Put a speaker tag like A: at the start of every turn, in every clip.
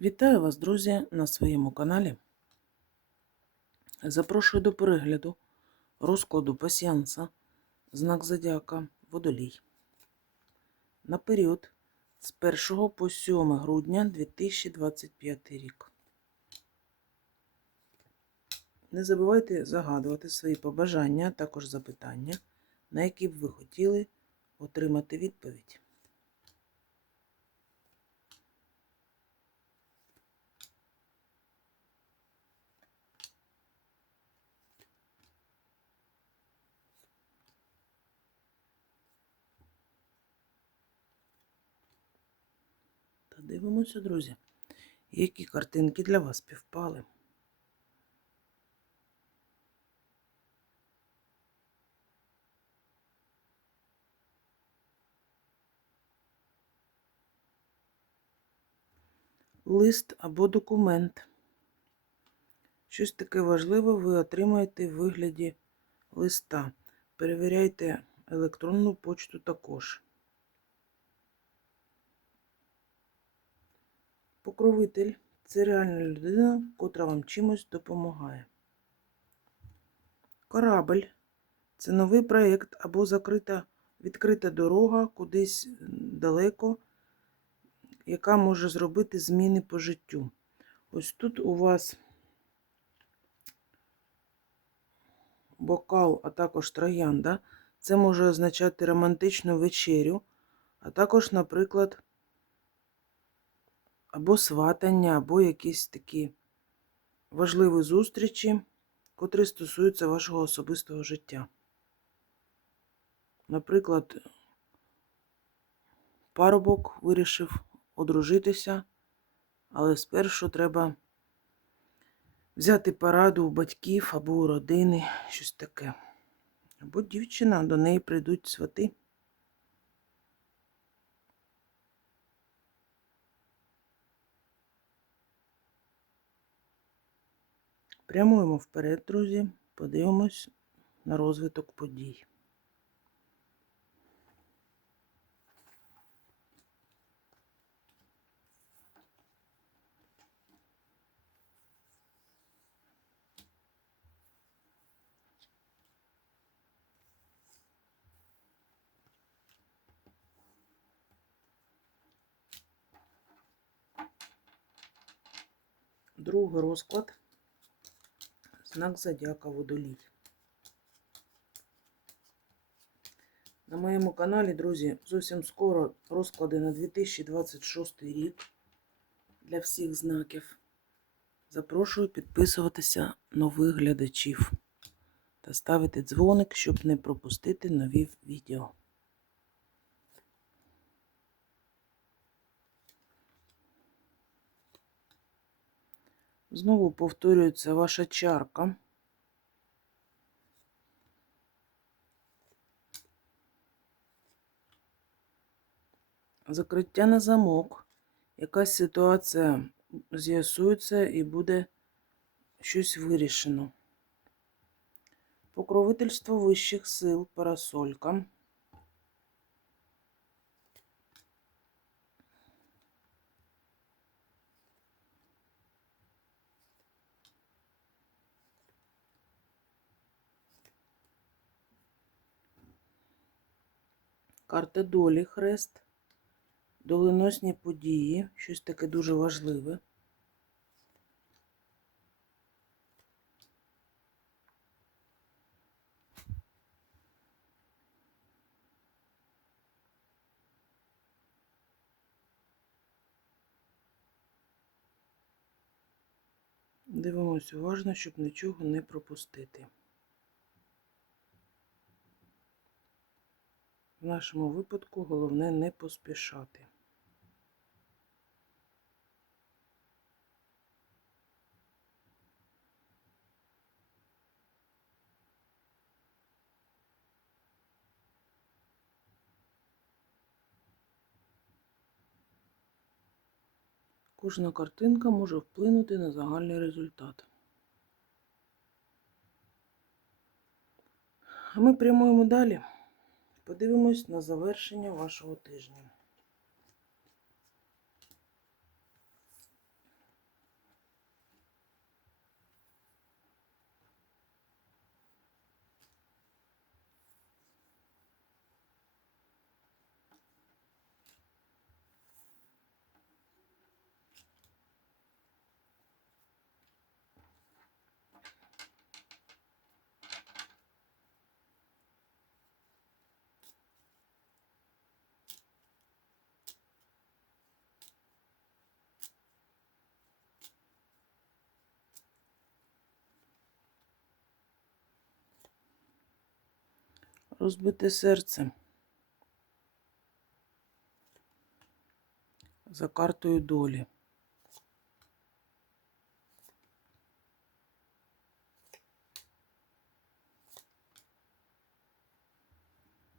A: Вітаю вас, друзі, на своєму каналі. Запрошую до перегляду розкладу пасіанса, знак Зодіака Водолій. На період з 1 по 7 грудня 2025 рік. Не забувайте загадувати свої побажання, а також запитання, на які б ви хотіли отримати відповідь. Дивимося, друзі, які картинки для вас співпали. Лист або документ. Щось таке важливе ви отримаєте в вигляді листа. Перевіряйте електронну почту також. Покровитель це реальна людина, котра вам чимось допомагає. Корабль це новий проєкт або закрита, відкрита дорога кудись далеко, яка може зробити зміни по життю. Ось тут у вас бокал, а також троянда. Це може означати романтичну вечерю, а також, наприклад, або сватання, або якісь такі важливі зустрічі, котрі стосуються вашого особистого життя. Наприклад, парубок вирішив одружитися, але спершу треба взяти пораду у батьків або у родини, щось таке. Або дівчина, до неї прийдуть свати. Прямуємо вперед, друзі, подивимось на розвиток подій. Другий розклад. Знак Зодіака Водолій. На моєму каналі, друзі, зовсім скоро розклади на 2026 рік для всіх знаків. Запрошую підписуватися нових глядачів та ставити дзвоник, щоб не пропустити нові відео. Знову повторюється ваша чарка. Закриття на замок. Якась ситуація з'ясується і буде щось вирішено. Покровительство вищих сил, парасолька. Карта долі, хрест, доленосні події, щось таке дуже важливе. Дивимось уважно, щоб нічого не пропустити. В нашому випадку головне не поспішати. Кожна картинка може вплинути на загальний результат. А ми прямуємо далі. Подивимось на завершення вашого тижня. Розбите серце. За картою долі.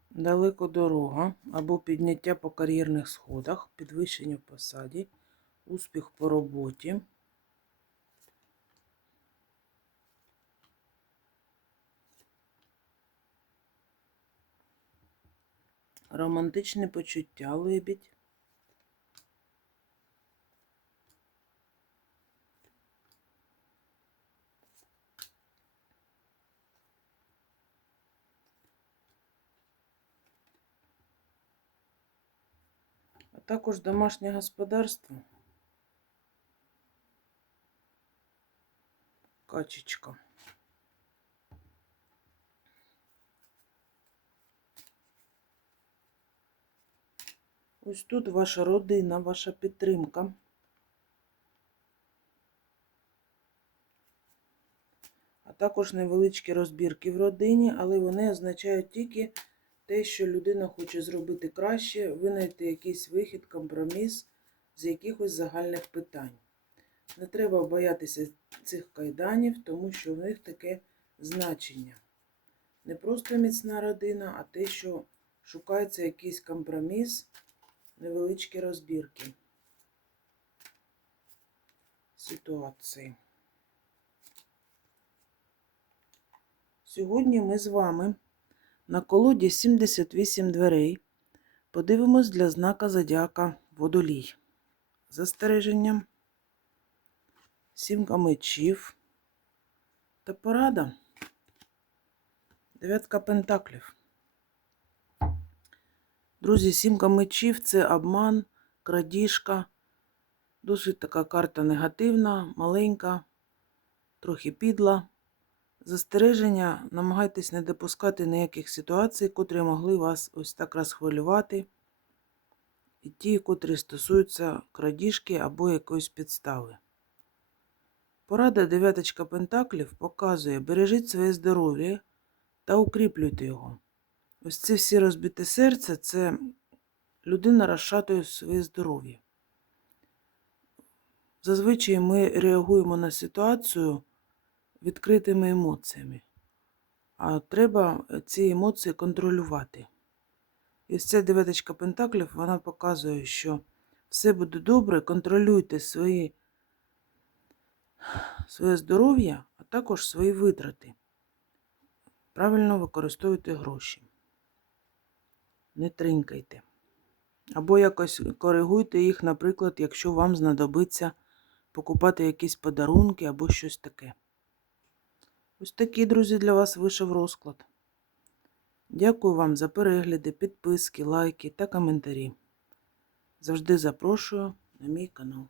A: Далеко дорога або підняття по кар'єрних сходах, підвищення в посаді, успіх по роботі. Романтичне почуття лебідь. А також домашнє господарство. Качечка. Ось тут ваша родина, ваша підтримка. А також невеличкі розбірки в родині, але вони означають тільки те, що людина хоче зробити краще, винайти якийсь вихід, компроміс з якихось загальних питань. Не треба боятися цих кайданів, тому що в них таке значення. Не просто міцна родина, а те, що шукається якийсь компроміс, невеличкі розбірки ситуації. Сьогодні ми з вами на колоді 78 дверей подивимось для знака Зодіака Водолій. Застереження, сімка мечів та порада. Дев'ятка пентаклів. Друзі, сімка мечів це обман, крадіжка. Досить така карта негативна, маленька, трохи підла. Застереження, намагайтесь не допускати ніяких ситуацій, котрі могли вас ось так розхвилювати. І ті, котрі стосуються крадіжки або якоїсь підстави. Порада дев'яточка Пентаклів показує, бережіть своє здоров'я та укріплюйте його. Ось це всі розбите серце, це людина розшатує своє здоров'я. Зазвичай ми реагуємо на ситуацію відкритими емоціями, а треба ці емоції контролювати. І ось ця дев'яточка Пентаклів, вона показує, що все буде добре, контролюйте свої, своє здоров'я, а також свої витрати. Правильно використовуйте гроші. Не тринькайте. Або якось коригуйте їх, наприклад, якщо вам знадобиться покупати якісь подарунки або щось таке. Ось такий, друзі, для вас вийшов розклад. Дякую вам за перегляди, підписки, лайки та коментарі. Завжди запрошую на мій канал.